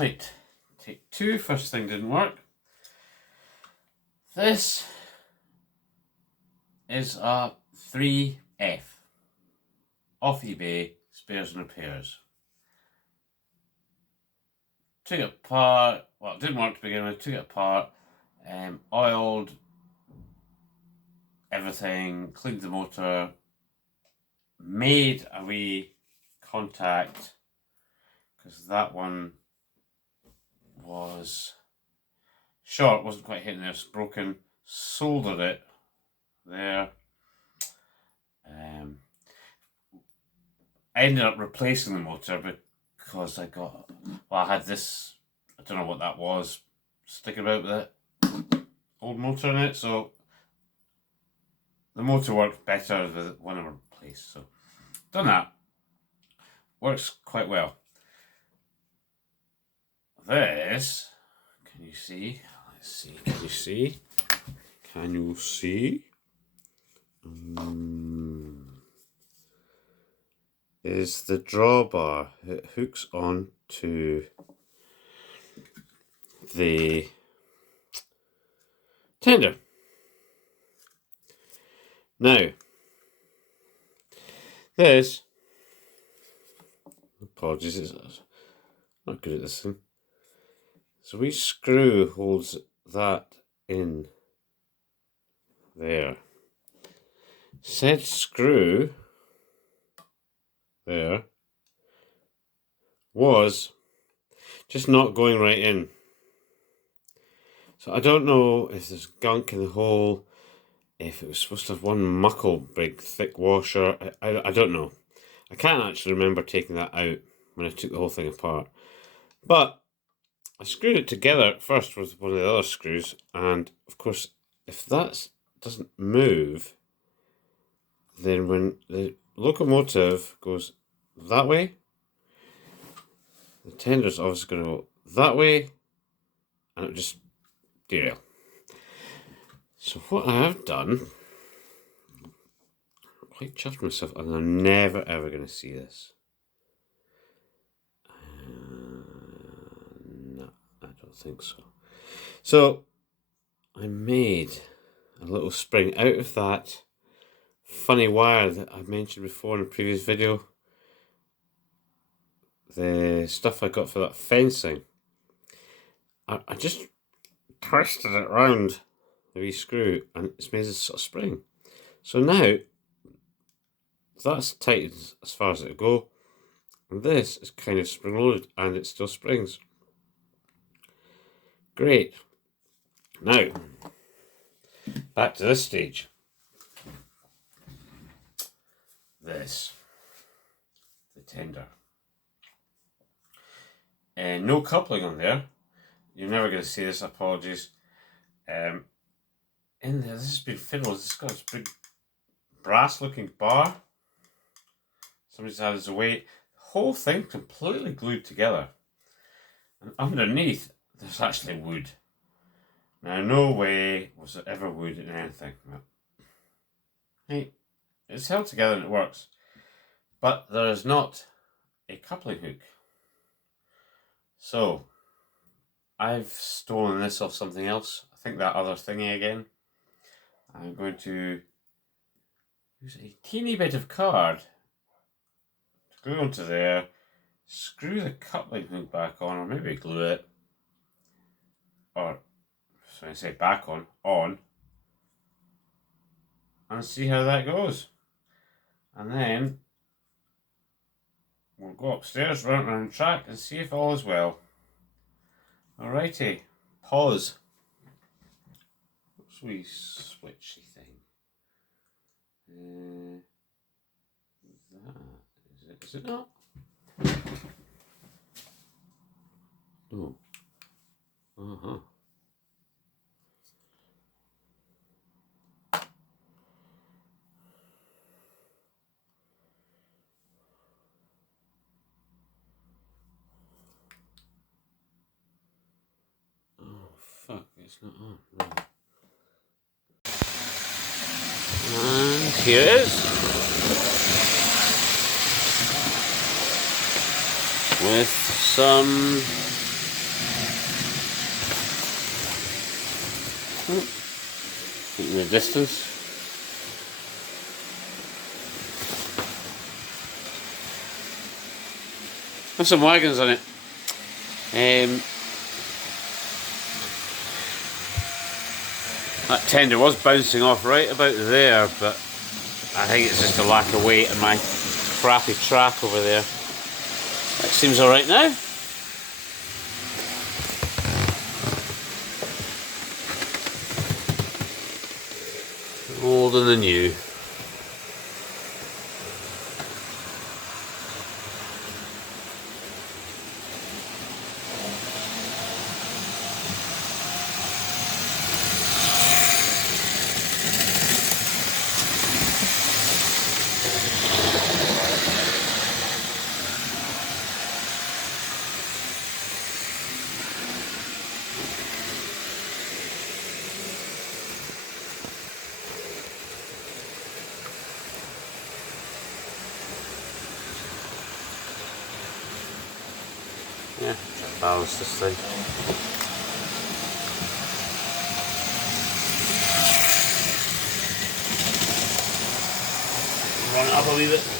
Right, take two. First thing didn't work. This is a 3F off eBay, spares and repairs. Took it apart. Well, it didn't work to begin with. Took it apart, oiled everything, cleaned the motor, made a wee contact because that one was short, wasn't quite hitting there, it's broken. Soldered it there. I ended up replacing the motor because I had this, I don't know what that was, sticking about with it, old motor in it, so the motor worked better with one I replaced, so done that. Works quite well. This, can you see? Let's see, can you see? Can you see? Is the drawbar. It hooks on to the tender. Now, this, apologies, it's not good at this thing. So we screw holds that in there. Said screw there was just not going right in. So I don't know if there's gunk in the hole, if it was supposed to have one muckle big thick washer. I don't know. I can't actually remember taking that out when I took the whole thing apart. But I screwed it together at first with one of the other screws, and of course if that doesn't move, then when the locomotive goes that way, the tender's obviously going to go that way, and it just derail. So what I have done, I'm quite chuffed myself, and I'm never ever going to see this. No, I don't think so. So I made a little spring out of that funny wire that I mentioned before in a previous video. The stuff I got for that fencing. I just twisted it around the wee screw and it's made a sort of spring. So now that's tight as far as it'll go. And this is kind of spring loaded and it still springs. Great. Now, back to this stage. This, the tender. No coupling on there. You're never going to see this, apologies. In there, this has been fiddled. It's got this big brass looking bar. Somebody's added a weight. The whole thing completely glued together. And underneath, there's actually wood. Now, no way was there ever wood in anything. Hey, it's held together and it works. But there is not a coupling hook. So, I've stolen this off something else. I think that other thingy again. I'm going to use a teeny bit of card to glue onto there, screw the coupling hook back on, or maybe glue it, or so I say back on, and see how that goes. And then we'll go upstairs, run around the track, and see if all is well. Alrighty, pause. What's we switchy thing? That is it not? No. Uh-huh. Fuck, it's not on. No. And here it is. With some In the distance. There's some wagons on it. That tender was bouncing off right about there, but I think it's just a lack of weight in my crappy track over there. That seems alright now. Older than new. Yeah, balance this thing. Run it up a wee bit.